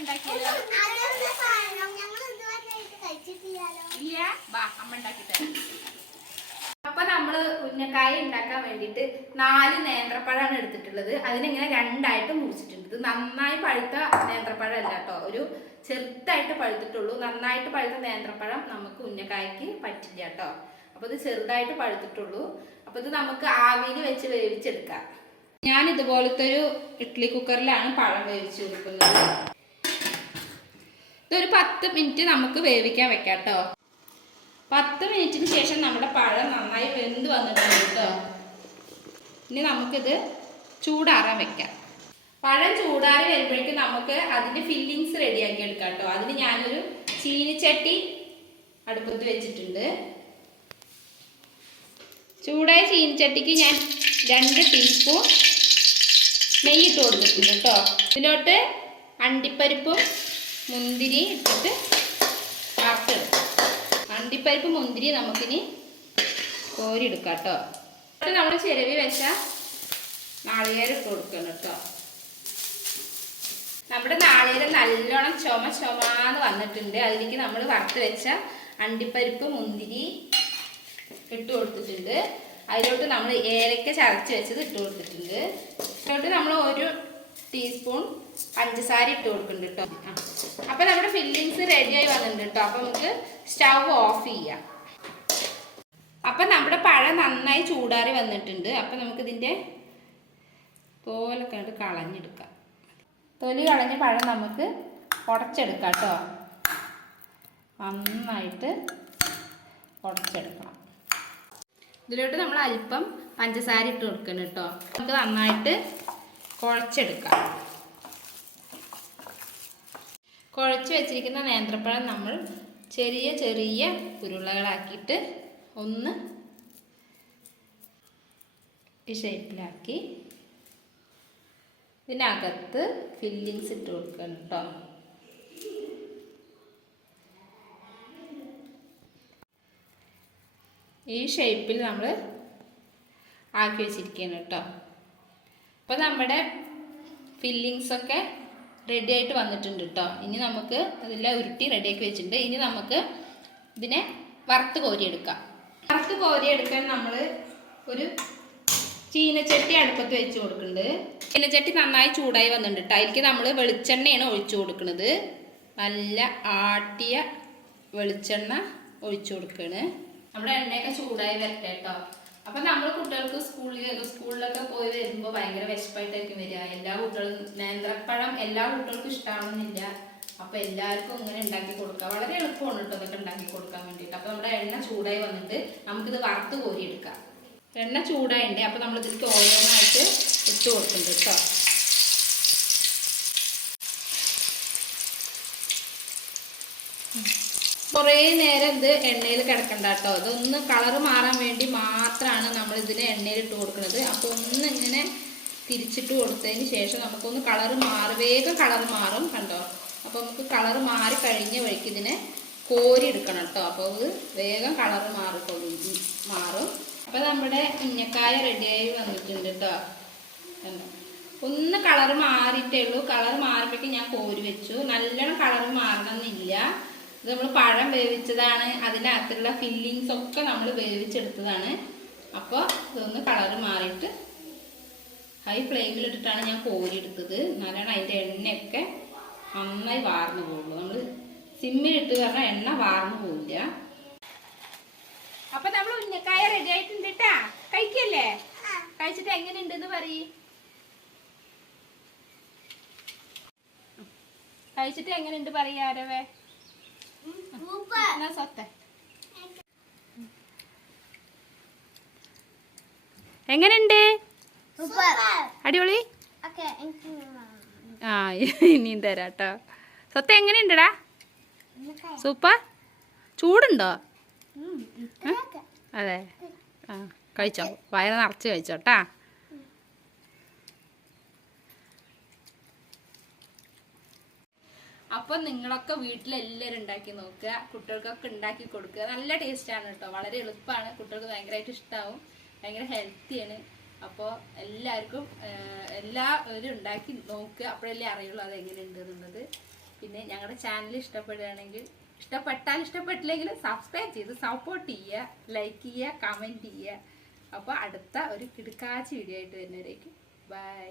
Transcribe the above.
ഉണ്ടാക്കിയാലോ? ഇല്ല, ബാ അമ്മ ഉണ്ടാക്കി തരാം. അപ്പൊ നമ്മള് ഉന്നക്കായ ഉണ്ടാക്കാൻ വേണ്ടിട്ട് 4 നേന്ത്രപ്പഴമാണ് എടുത്തിട്ടുള്ളത്. അതിനിങ്ങനെ 2ആയിട്ട് മുറിച്ചിട്ടുണ്ട്. ഇത് നന്നായി പഴുത്ത നേന്ത്രപ്പഴം അല്ല കേട്ടോ, ഒരു ചെറുതായിട്ട് പഴുത്തിട്ടുള്ളൂ. നന്നായിട്ട് പഴുത്ത നേന്ത്രപ്പഴം നമുക്ക് ഉന്നക്കായ്ക്ക് പറ്റില്ല കേട്ടോ. അപ്പൊ ഇത് ചെറുതായിട്ട് പഴുത്തിട്ടുള്ളൂ. അപ്പൊ ഇത് നമുക്ക് ആവിയിൽ വെച്ച് വേവിച്ചെടുക്കാം. ഞാൻ ഇതുപോലത്തെ ഒരു ഇഡ്ഡലി കുക്കറിലാണ് പഴം വേവിച്ച് കൊടുക്കുന്നത്. ഇതൊരു 10 മിനിറ്റ് നമുക്ക് വേവിക്കാൻ വെക്കാം കേട്ടോ. 10 മിനിറ്റിന് ശേഷം നമ്മുടെ പഴം നന്നായി വെന്ത് വന്നിട്ടുണ്ട് കേട്ടോ. ഇനി നമുക്കിത് ചൂടാറാൻ വെക്കാം. പഴം ചൂടാറി വരുമ്പോഴേക്കും നമുക്ക് അതിൻ്റെ ഫില്ലിങ്സ് റെഡിയാക്കി എടുക്കാം കേട്ടോ. അതിന് ഞാനൊരു ചീനിച്ചട്ടി അടുപ്പത്ത് വെച്ചിട്ടുണ്ട്. ചൂടായ ചീനിച്ചട്ടിക്ക് ഞാൻ 2 ടീസ്പൂൺ നെയ്യിട്ട് കൊടുത്തിട്ടുണ്ട് കേട്ടോ. ഇതിലോട്ട് അണ്ടിപ്പരിപ്പും മുന്തിരി ഇട്ടിട്ട് വറുത്തെടുക്കാം. അണ്ടിപ്പരിപ്പ് മുന്തിരി നമുക്കിനി കോരിയെടുക്കാം കേട്ടോ. നമ്മൾ ചിരവി വെച്ച നാളികേരം ഇട്ട് കൊടുക്കണം കേട്ടോ. നമ്മുടെ നാളികേരം നല്ലോണം ചുമന്ന് വന്നിട്ടുണ്ട്. അതിലേക്ക് നമ്മൾ വറുത്ത് വെച്ച അണ്ടിപ്പരിപ്പ് മുന്തിരി ഇട്ട് കൊടുത്തിട്ടുണ്ട്. അതിലോട്ട് നമ്മൾ ഏലക്ക ചതച്ച് വെച്ചത് ഇട്ട് കൊടുത്തിട്ടുണ്ട്. അതിലോട്ട് നമ്മൾ 1 ടീസ്പൂൺ പഞ്ചസാര ഇട്ട് കൊടുക്കുന്നുണ്ട് കേട്ടോ. അപ്പൊ നമ്മുടെ ഫില്ലിങ്സ് റെഡിയായി വന്നിട്ടുണ്ട് കേട്ടോ. അപ്പൊ നമുക്ക് സ്റ്റൗ ഓഫ് ചെയ്യാം. അപ്പൊ നമ്മുടെ പഴം നന്നായി ചൂടാറി വന്നിട്ടുണ്ട്. അപ്പൊ നമുക്ക് ഇതിന്റെ തോലൊക്കെ കണ്ട് കളഞ്ഞെടുക്കാം. തൊലി കളഞ്ഞ പഴം നമുക്ക് ഉടച്ചെടുക്കാം കേട്ടോ. നന്നായിട്ട് ഉടച്ചെടുക്കണം. ഇതിലോട്ട് നമ്മൾ അല്പം പഞ്ചസാര ഇട്ട് കൊടുക്കണം കേട്ടോ. നമുക്ക് നന്നായിട്ട് കുഴച്ചെടുക്കാം. കുഴച്ച് വെച്ചിരിക്കുന്ന നേന്ത്രപ്പഴം നമ്മൾ ചെറിയ ചെറിയ ഉരുളകളാക്കിയിട്ട് ഒന്ന് ഈ ഷേപ്പിലാക്കി ഇതിനകത്ത് ഫില്ലിങ്സ് ഇട്ട് കൊടുക്കണം കേട്ടോ. ഈ ഷേപ്പിൽ നമ്മൾ ആക്കി വെച്ചിരിക്കുകയാണ് കേട്ടോ. അപ്പോൾ നമ്മുടെ ഫില്ലിങ്സൊക്കെ റെഡി ആയിട്ട് വന്നിട്ടുണ്ട് കേട്ടോ. ഇനി നമുക്ക് അതെല്ലാം ഉരുട്ടി റെഡിയാക്കി വെച്ചിട്ടുണ്ട്. ഇനി നമുക്ക് ഇതിനെ വറുത്ത് കോരിയെടുക്കാം. വറുത്ത് കോരിയെടുക്കാൻ നമ്മൾ ഒരു ചീനച്ചട്ടി അടുപ്പത്ത് വെച്ച് കൊടുക്കുന്നുണ്ട്. ചീനച്ചട്ടി നന്നായി ചൂടായി വന്നിട്ടുണ്ട് കേട്ടോ. അതിലേക്ക് നമ്മൾ വെളിച്ചെണ്ണയാണ് ഒഴിച്ചു കൊടുക്കുന്നത്. നല്ല ആട്ടിയ വെളിച്ചെണ്ണ ഒഴിച്ചു കൊടുക്കുകയാണ്. നമ്മുടെ എണ്ണയൊക്കെ ചൂടായി വരട്ടെ കേട്ടോ. അപ്പം നമ്മൾ കുട്ടികൾക്ക് സ്കൂളിലൊക്കെ പോയി വരുമ്പോൾ ഭയങ്കര വിശപ്പായിട്ടായിരിക്കും വരിക. എല്ലാ കുട്ടികളും നേന്ത്രപ്പഴം എല്ലാ കുട്ടികൾക്കും ഇഷ്ടമാണെന്നില്ല. അപ്പോൾ എല്ലാവർക്കും ഇങ്ങനെ ഉണ്ടാക്കി കൊടുക്കുക. വളരെ എളുപ്പമാണ് കേട്ടോ ഇതൊക്കെ ഉണ്ടാക്കി കൊടുക്കാൻ വേണ്ടിയിട്ട്. അപ്പോൾ നമ്മുടെ എണ്ണ ചൂടായി വന്നിട്ട് നമുക്കിത് വറുത്ത് കോരിയെടുക്കാം. എണ്ണ ചൂടായിട്ടുണ്ട്. അപ്പോൾ നമ്മൾ ഇതിലേക്ക് ഓരോന്നായിട്ട് ഇട്ട് കൊടുക്കുന്നുണ്ട് കേട്ടോ. കുറേ നേരം ഇത് എണ്ണയിൽ കിടക്കണ്ട കേട്ടോ. ഇതൊന്ന് കളറ് മാറാൻ വേണ്ടി മാത്രമാണ് നമ്മൾ ഇതിന് എണ്ണയിൽ ഇട്ട് കൊടുക്കുന്നത്. അപ്പോൾ ഒന്ന് ഇങ്ങനെ തിരിച്ചിട്ട് കൊടുത്തതിന് ശേഷം നമുക്കൊന്ന് വേഗം കളറ് മാറും കണ്ടോ. അപ്പോൾ നമുക്ക് കളറ് മാറി കഴിഞ്ഞ വഴിക്ക് ഇതിനെ കോരി എടുക്കണം കേട്ടോ. അപ്പോൾ ഇത് വേഗം കളറ് മാറും. അപ്പോൾ നമ്മുടെ ഉന്നക്കായ റെഡിയായി വന്നിട്ടുണ്ട് കേട്ടോ. ഒന്ന് കളറ് മാറിയിട്ടേ ഉള്ളൂ. കളറ് മാറിയപ്പോഴേക്കും ഞാൻ കോരി വെച്ചു. നല്ലോണം കളറ് മാറണമെന്നില്ല. ഇത് നമ്മൾ പഴം വേവിച്ചതാണ്. അതിനകത്തുള്ള ഫില്ലിങ്സ് ഒക്കെ നമ്മൾ വേവിച്ചെടുത്തതാണ്. അപ്പോൾ ഇതൊന്ന് കളറ് മാറിയിട്ട് ഹൈ ഫ്ലെയിമിലിട്ടിട്ടാണ് ഞാൻ കോരിയെടുത്തത്. നല്ലോണം അതിൻ്റെ എണ്ണയൊക്കെ നന്നായി വാർന്നു പോകുള്ളൂ. നമ്മൾ സിമ്മിലിട്ട് പറഞ്ഞാൽ എണ്ണ വാർന്നു പോവില്ല. അപ്പം നമ്മൾ ഉന്നക്കായ റെഡി ആയിട്ടുണ്ട് കേട്ടാ. കഴിക്കല്ലേ? കഴിച്ചിട്ട് എങ്ങനെയുണ്ടെന്ന് പറയ്. കഴിച്ചിട്ട് എങ്ങനെയുണ്ട് പറയാരവേ. എങ്ങനെയുണ്ട്? അടിപൊളി. ആ ഇനിയും തരാട്ടോ. സ്വത്ത എങ്ങനെയുണ്ടടാ? സൂപ്പർ. ചൂടുണ്ടോ? അതെ. ആ കഴിച്ചോ, വയറ് നിറച്ച് കഴിച്ചോട്ടാ. അപ്പം നിങ്ങളൊക്കെ വീട്ടിലെല്ലാവരും ഉണ്ടാക്കി നോക്കുക. കുട്ടികൾക്കൊക്കെ ഉണ്ടാക്കി കൊടുക്കുക. നല്ല ടേസ്റ്റാണ് കേട്ടോ. വളരെ എളുപ്പമാണ്. കുട്ടികൾക്ക് ഭയങ്കരമായിട്ട് ഇഷ്ടമാവും. ഭയങ്കര ഹെൽത്തിയാണ്. അപ്പോൾ എല്ലാവർക്കും എല്ലാവരും ഉണ്ടാക്കി നോക്കുക. അപ്പോഴല്ലേ അറിയുള്ളൂ അത് എങ്ങനെയുണ്ട് എന്നുള്ളത്. പിന്നെ ഞങ്ങളുടെ ചാനൽ ഇഷ്ടപ്പെട്ടില്ലെങ്കിൽ സബ്സ്ക്രൈബ് ചെയ്ത് സപ്പോർട്ട് ചെയ്യുക, ലൈക്ക് ചെയ്യുക, കമൻറ്റ് ചെയ്യുക. അപ്പോൾ അടുത്ത ഒരു കിടുക്കാച്ചി വീഡിയോ ആയിട്ട് വരുന്നവരേക്കും ബൈ.